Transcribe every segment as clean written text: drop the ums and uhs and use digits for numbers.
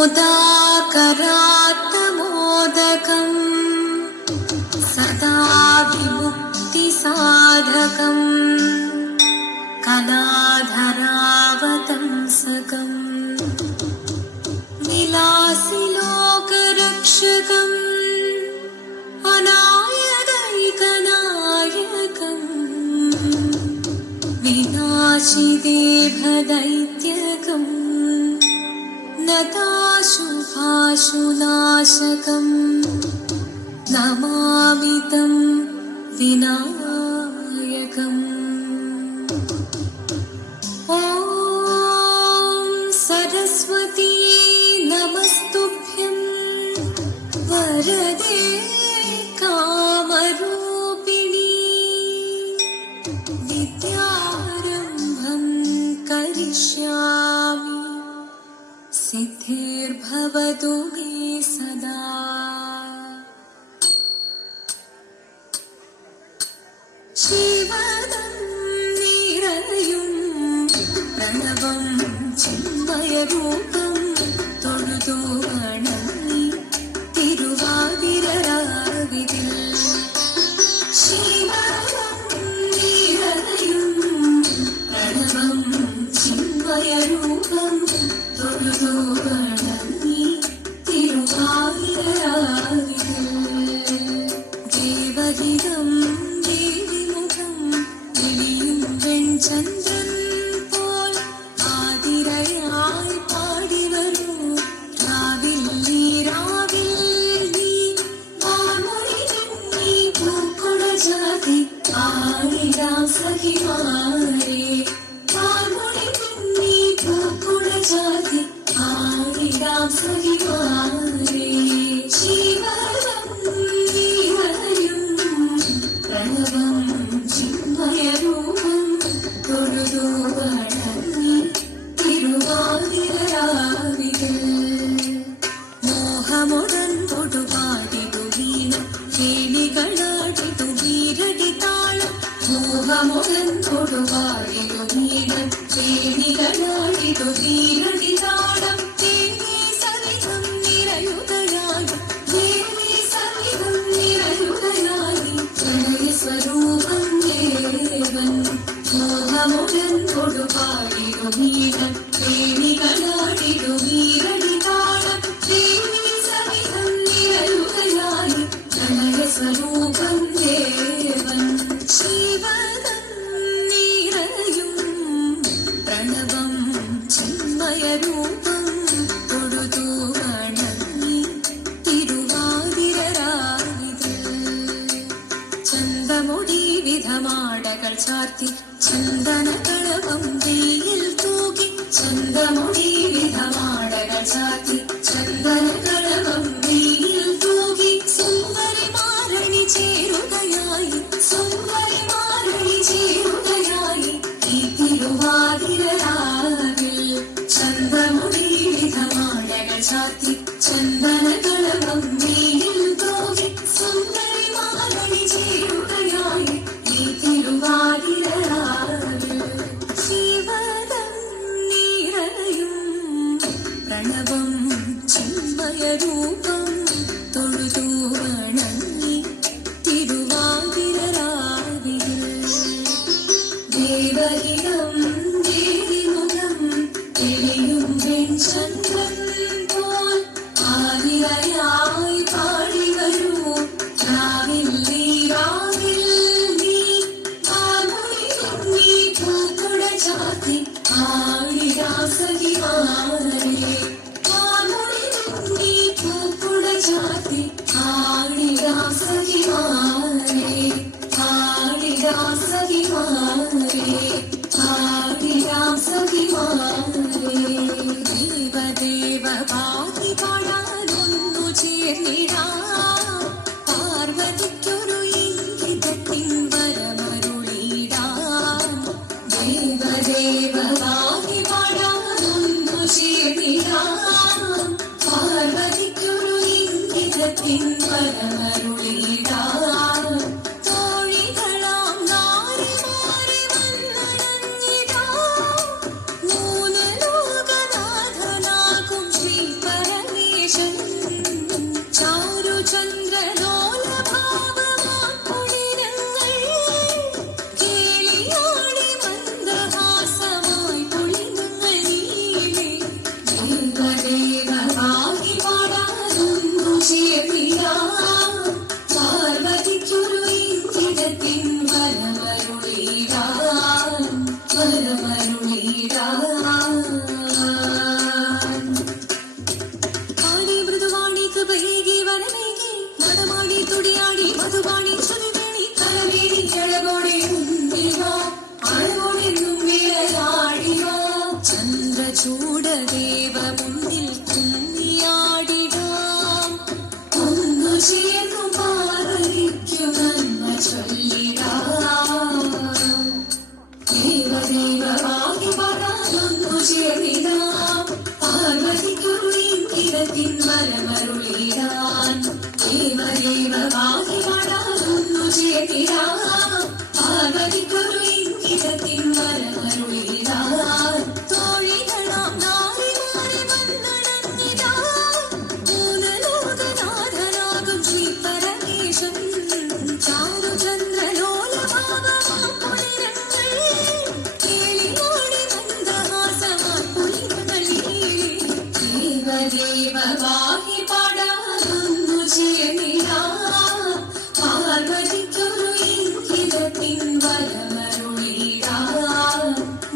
मोदाकरात्तमोदकम् सदा विमुक्तिसाधकम् कलाधरावतंसकम् विलासि लोकरक्षकम् अनायदैकनायकम् विनाशिदेभदैत्यकम् नताशुभाशुनाशकम् नमामि तं विनायकम्। ॐ सरस्वती नमस्तुभ्यं वरदे कामरूपिणी विद्यारम्भं करिष्यामि सिद्धिर्भवतु मे सदा। शिवदं निरयुं प्रणवं चिन्मयरूपं തൊഴുതു വണങ്ങി തിരുവാതിരരാവിതിൽ ശിവദം നിരയും പ്രണവം ചിന്മയരൂപം തൊഴുതു വണങ്ങി തിരുവാതിരരാവിതിൽ ദേവഹിതം ദേവിമുഖം തെളിയും വെൺചന്ദ്രൻ പോൽ ആതിരയായി പാടി വരൂ രാവിൽ നീ വാമൊഴി നീ പൂക്കുട ജാതി ആയിരാം സഖിമാരെ വാമൊഴി നീ പൂക്കുട ജാതി ആയിരാം സഖിമാരെ ശിവദം നിരയും പ്രണവം ചിന്മയരൂപം തൊഴുതു വണങ്ങി തിരുവാതിരരാവിതിൽ മോഹമുടൻ തൊടുപാടിതു വീണു കേളികളാടിതു വീരടി താളം മോഹമുടൻ തൊടുപാടിതു വീണു കേളികളാടിതു വീരടി താളം ദേവി സവിധം നിരയുകയായി ദേവി സവിധം നിരയുകയായി പ്രണയ സ്വരൂപം ദേവൻ മോഹമുടൻ തൊടുപാടിതു വീണു കേളികളാടിതു വീരടി താളം ദേവി സവിധം നിരയുകയായി പ്രണയ സ്വരൂപം ദേവൻ ശിവദം നിരയും പ്രണവം ചിന്മയരൂപം തൊഴുതു വണങ്ങി തിരുവാതിരരാവിതിൽ ചന്തമുടി വിധമാടകൾ ചാർത്തി ചന്ദനകളവം വെയിൽ തൂകി ചന്തമുടി വിധമാടകൾ ചാർത്തി ചന്ദനകളവം വെയിൽ തൂകി സുന്ദരി മാരണി ചേരുകയായി സുന്ദരി മാരണി ചേരുകയായി ഈ തിരുവാതിരരാവിൽ ചന്തമുടി വിധമാടകൾ ചാർത്തി ചന്ദനകളവം വെയിൽ തൂകി സുന്ദരി മാരണി ചേരുകയായി ഈ തിരുവാതിരരാവിൽ ശിവദം നിരയും പ്രണവം ചിന്മയരൂപം തൊഴുതു വണങ്ങി തിരുവാതിരരാവിതിൽ ദേവഹിതം ദേവിമുഖം തെളിയും വെൺചന്ദ്രൻ പോൽ ആതിരയായി പാടി വരൂ രാവിൽ നീ വാമൊഴി നീ പൂക്കുട ചാത്തി ആയിരാം സഖിമാരെ വാമൊഴി നീ പൂക്കുട ചാത്തി ആയിരാം സഖിമാരെ ആയിരാം സഖിമാരെ ആയിരാം സഖിമാരെ ദേവദേവ പാതി പാടാനൊന്നു ചേർന്നിടാം പാർവതിക്കൊരു ഇംഗിതത്തിൻ വരമരുളിടാം ദേവദേവ പാതി പാടാനൊന്നു ചേർന്നിടാം പാർവതിക്കൊരു ഇംഗിതത്തിൻ വരമരുളിടാം തോഴികളാം നാരിമാരെ വന്നണഞ്ഞു വരമരുളിടാം.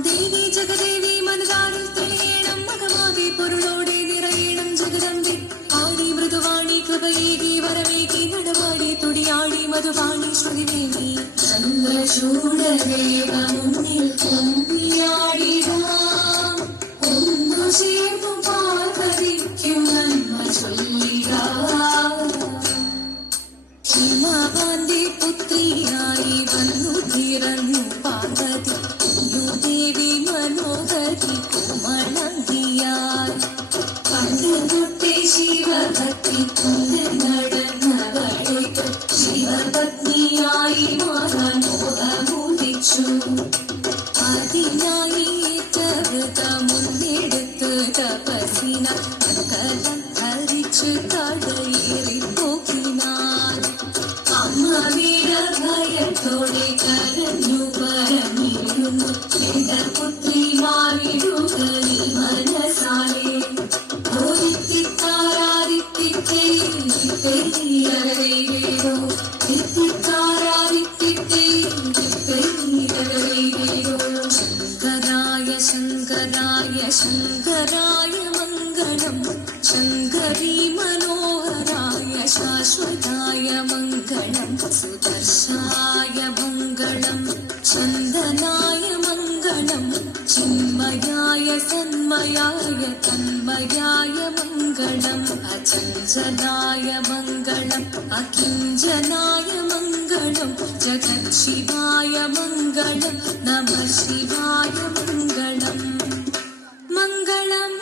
ദേവി ജഗദേവി മനതാരിൽ തെളിയണം മകമാകെ പൊരുളോടെ നിറയണം ജഗദമ്പേ. ആടി മൃദുവാണി കൃപയേകി വരമേകി നടവാടി തുടിയാടി മധുവാണി ശ്രുതിവേണി. ചന്ദ്രചൂഡദേവ മുന്നിൽ കുമ്പിയാടിടാം. ഒന്നു ചേർന്നു പാർവതിക്കും നന്മ ചൊല്ലിടാം. ഹിമവാന്റെ പുത്രിയായി വന്നു പിറന്നു പാർവതി. ദേവി മനോഹരി കുമളങ്കിയായി. പണ്ട് തൊട്ടേ ശിവഭക്തി നടന്നവൾക്ക് ശിവപത്നിയായി മാറാൻ മോഹമുദിച്ചു. അതിനായി മുന്നെടുത്ത് തപസിന കലം ധരിച്ച് കടയേറി പോക്കിനാൻ. അമ്മ വീട ഭയത്തോടെ കരഞ്ഞു പറഞ്ഞിരുന്നു. എന്റെ പുത്രിമാരിടുക നീ മനസാലെ. ശങ്കരായ ശങ്കരായ ശങ്കരായ മംഗളം. ശങ്കരീ മനോഹരായ ശാശ്വതായ മംഗളം. സുദർശായ മംഗളം. ചന്ദനായ മംഗളം. ചിന്മയായ സന്മയായ തന്മയായ മംഗളം. അചഞ്ചലായ മംഗളം. അകിഞ്ചനായ മംഗളം. ജഗത്ശിവായ മംഗളം. നമഃ ശിവായ മംഗളം. മംഗളം.